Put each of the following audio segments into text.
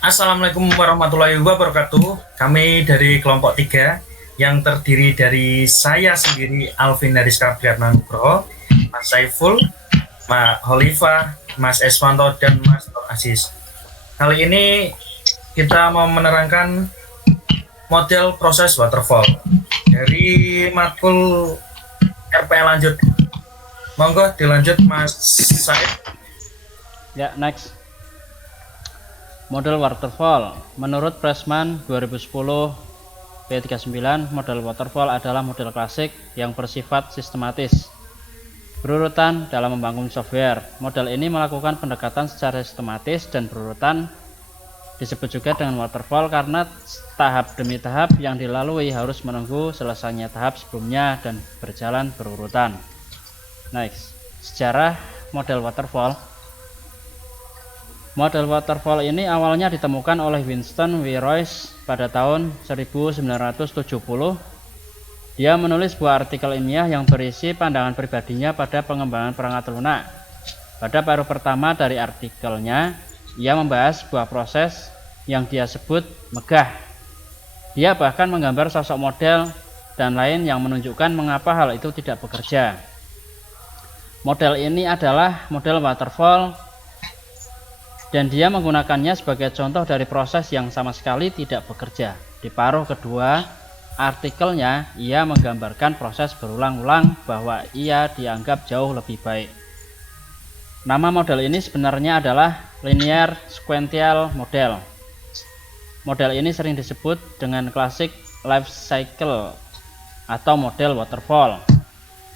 Assalamualaikum warahmatullahi wabarakatuh. Kami dari kelompok 3 yang terdiri dari saya sendiri Alvin Hariska Nugroho, Mas Saiful, Mbak Holifah, Mas Eswanto, dan Mas Nur Aziz. Kali ini kita mau menerangkan model proses waterfall dari matkul RPL lanjut. Monggo dilanjut Mas Said. Ya, next. Model waterfall. Menurut Pressman 2010 P39, model waterfall adalah model klasik yang bersifat sistematis, berurutan dalam membangun software. Model ini melakukan pendekatan secara sistematis dan berurutan. Disebut juga dengan waterfall karena tahap demi tahap yang dilalui harus menunggu selesainya tahap sebelumnya dan berjalan berurutan. Next. Sejarah model waterfall. Model waterfall ini awalnya ditemukan oleh Winston W. Royce pada tahun 1970. Dia menulis sebuah artikel ilmiah yang berisi pandangan pribadinya pada pengembangan perangkat lunak. Pada paruh pertama dari artikelnya, ia membahas sebuah proses yang dia sebut megah. Dia bahkan menggambar sosok model dan lain yang menunjukkan mengapa hal itu tidak bekerja. Model ini adalah model waterfall dan dia menggunakannya sebagai contoh dari proses yang sama sekali tidak bekerja. Di paruh kedua artikelnya, ia menggambarkan proses berulang-ulang bahwa ia dianggap jauh lebih baik. Nama model ini sebenarnya adalah linear sequential model. Model ini sering disebut dengan classic life cycle atau model waterfall.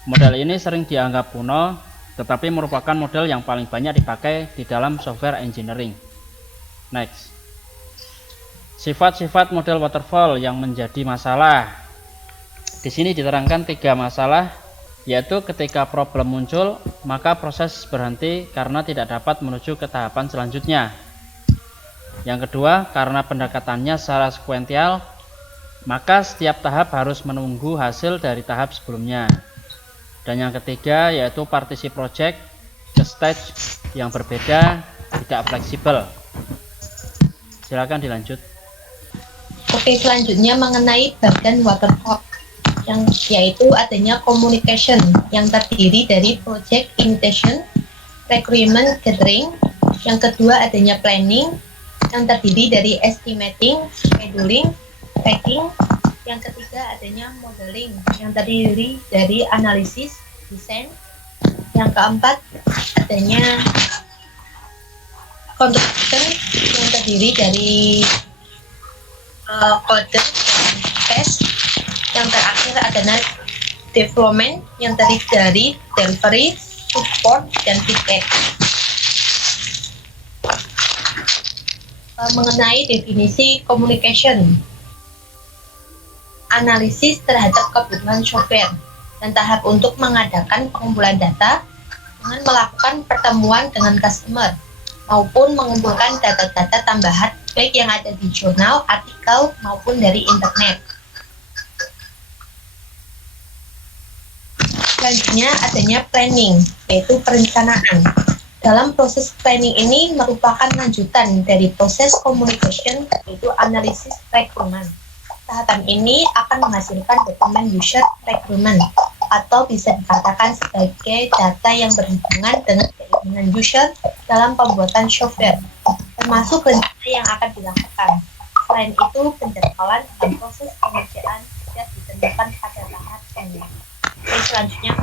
Model ini sering dianggap kuno, tetapi merupakan model yang paling banyak dipakai di dalam software engineering. Next. Sifat-sifat model waterfall yang menjadi masalah. Di sini diterangkan 3 masalah, yaitu ketika problem muncul, maka proses berhenti karena tidak dapat menuju ke tahapan selanjutnya. Yang kedua, karena pendekatannya secara sekuensial, maka setiap tahap harus menunggu hasil dari tahap sebelumnya. Dan yang ketiga yaitu partisi project ke stage yang berbeda, tidak fleksibel. Silakan dilanjut. Oke, selanjutnya mengenai badan waterfall, yaitu adanya communication yang terdiri dari project initiation, requirement gathering. Yang kedua adanya planning yang terdiri dari estimating, scheduling, tracking. Yang ketiga adanya modeling yang terdiri dari analisis, desain. Yang keempat adanya construction yang terdiri dari kode dan test. Yang terakhir adalah development yang terdiri dari delivery, support, dan feedback. Mengenai definisi communication, analisis terhadap kebutuhan software, dan tahap untuk mengadakan pengumpulan data dengan melakukan pertemuan dengan customer maupun mengumpulkan data-data tambahan baik yang ada di jurnal, artikel, maupun dari internet. Selanjutnya adanya planning, yaitu perencanaan. Dalam proses planning ini merupakan lanjutan dari proses communication, yaitu analisis requirement. Tahapan ini akan menghasilkan dokumen user requirement atau bisa dikatakan sebagai data yang berhubungan dengan keinginan user dalam pembuatan software, termasuk rencana yang akan dilakukan. Selain itu, penjadwalan dan proses pengerjaan tidak ditentukan pada tahap ini. Oke, selanjutnya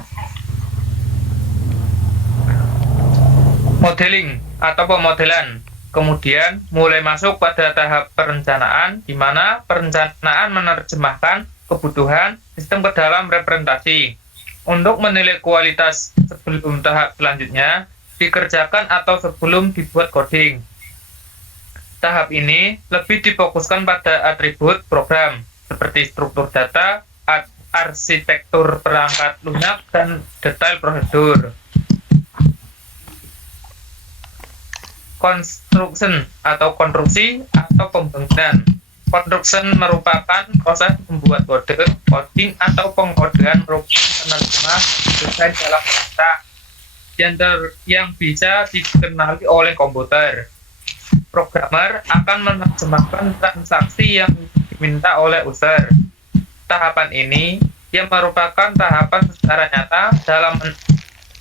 modeling atau pemodelan. Kemudian mulai masuk pada tahap perencanaan, di mana perencanaan menerjemahkan kebutuhan sistem ke dalam representasi. Untuk menilai kualitas sebelum tahap selanjutnya dikerjakan atau sebelum dibuat coding. Tahap ini lebih difokuskan pada atribut program, seperti struktur data, arsitektur perangkat lunak, dan detail prosedur. Construction atau konstruksi atau pembangunan. Construction merupakan proses membuat kode, coding atau pengkodean merupakan penerjemah desain dalam bahasa yang bisa dikenali oleh komputer. Programmer akan menerjemahkan transaksi yang diminta oleh user. Tahapan ini yang merupakan tahapan secara nyata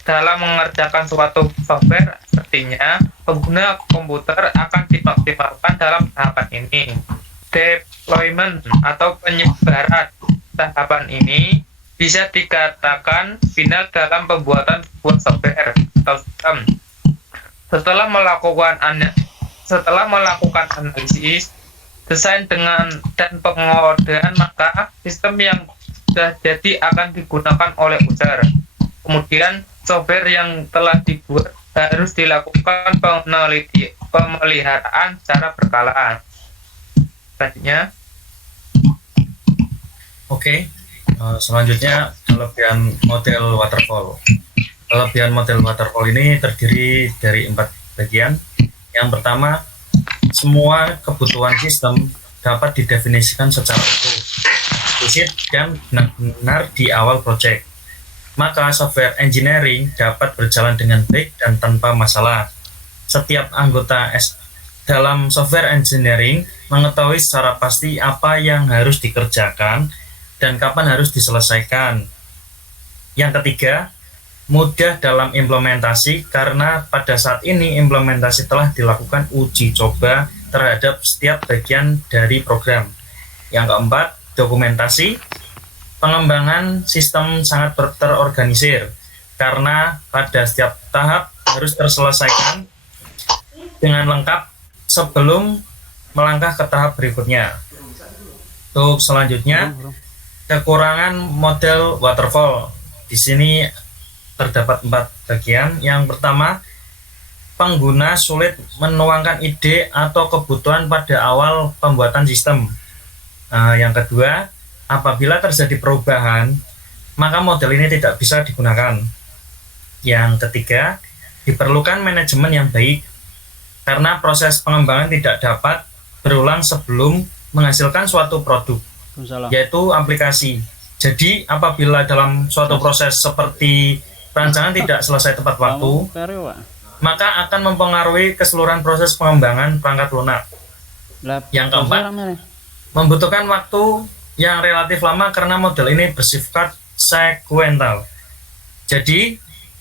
dalam mengerjakan suatu software. Artinya, pengguna komputer akan dimaksimalkan dalam tahapan ini. Deployment atau penyebaran. Tahapan ini bisa dikatakan final dalam pembuatan sebuah software atau sistem. Setelah melakukan analisis, desain dan pengodean, maka sistem yang sudah jadi akan digunakan oleh user. Kemudian, software yang telah dibuat harus dilakukan pemeliharaan secara berkala. Selanjutnya, selanjutnya kelebihan model waterfall. Kelebihan model waterfall ini terdiri dari 4 bagian. Yang pertama, semua kebutuhan sistem dapat didefinisikan secara utuh, eksplisit, dan benar-benar di awal proyek. Maka software engineering dapat berjalan dengan baik dan tanpa masalah. Setiap anggota dalam software engineering mengetahui secara pasti apa yang harus dikerjakan dan kapan harus diselesaikan. Yang ketiga, mudah dalam implementasi karena pada saat ini implementasi telah dilakukan uji coba terhadap setiap bagian dari program. Yang keempat, dokumentasi. Pengembangan sistem sangat terorganisir karena pada setiap tahap harus terselesaikan dengan lengkap sebelum melangkah ke tahap berikutnya. Untuk selanjutnya, kekurangan model waterfall. Di sini terdapat 4 bagian. Yang pertama, pengguna sulit menuangkan ide atau kebutuhan pada awal pembuatan sistem. Yang kedua, apabila terjadi perubahan, maka model ini tidak bisa digunakan. Yang ketiga, diperlukan manajemen yang baik karena proses pengembangan tidak dapat berulang sebelum menghasilkan suatu produk, yaitu aplikasi. Jadi, apabila dalam suatu proses seperti perancangan tidak selesai tepat waktu, maka akan mempengaruhi keseluruhan proses pengembangan perangkat lunak. Yang keempat, membutuhkan waktu yang relatif lama karena model ini bersifat sekuental. Jadi,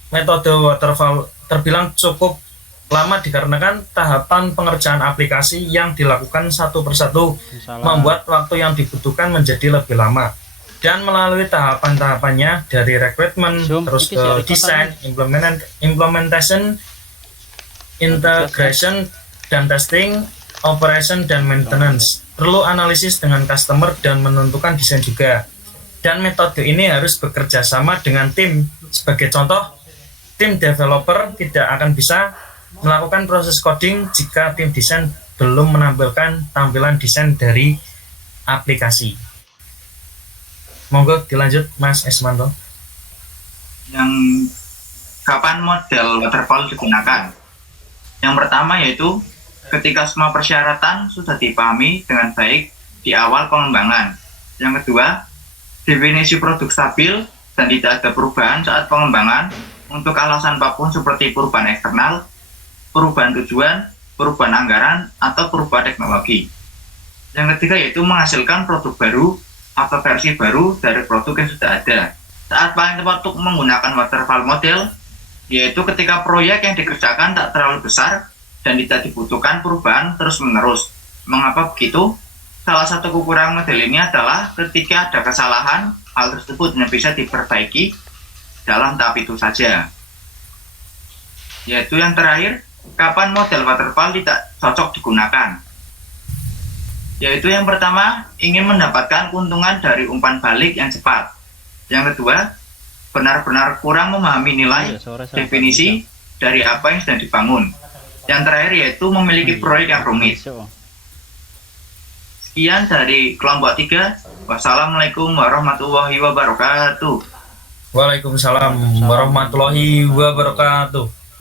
metode waterfall terbilang cukup lama dikarenakan tahapan pengerjaan aplikasi yang dilakukan satu persatu membuat waktu yang dibutuhkan menjadi lebih lama. Dan melalui tahapan-tahapannya dari rekrutmen, terus ke desain, implementation, integration, dan testing, operation, dan maintenance. Perlu analisis dengan customer dan menentukan desain juga. Dan metode ini harus bekerja sama dengan tim. Sebagai contoh, tim developer tidak akan bisa melakukan proses coding jika tim desain belum menampilkan tampilan desain dari aplikasi. Monggo dilanjut Mas Esmanto. Yang kapan model waterfall digunakan? Yang pertama yaitu ketika semua persyaratan sudah dipahami dengan baik di awal pengembangan. Yang kedua, definisi produk stabil dan tidak ada perubahan saat pengembangan untuk alasan apapun seperti perubahan eksternal, perubahan tujuan, perubahan anggaran, atau perubahan teknologi. Yang ketiga yaitu menghasilkan produk baru atau versi baru dari produk yang sudah ada. Saat paling tepat untuk menggunakan waterfall model yaitu ketika proyek yang dikerjakan tak terlalu besar dan tidak dibutuhkan perubahan terus-menerus. Mengapa begitu? Salah satu kekurangan model ini adalah ketika ada kesalahan, hal tersebut hanya bisa diperbaiki dalam tahap itu saja. Yaitu yang terakhir, kapan model waterfall tidak cocok digunakan? Yaitu yang pertama, ingin mendapatkan keuntungan dari umpan balik yang cepat. Yang kedua, benar-benar kurang memahami nilai, definisi dari apa yang sedang dibangun. Yang terakhir yaitu memiliki proyek yang rumit. Sekian dari kelompok 3. Wassalamualaikum warahmatullahi wabarakatuh. Waalaikumsalam warahmatullahi wabarakatuh.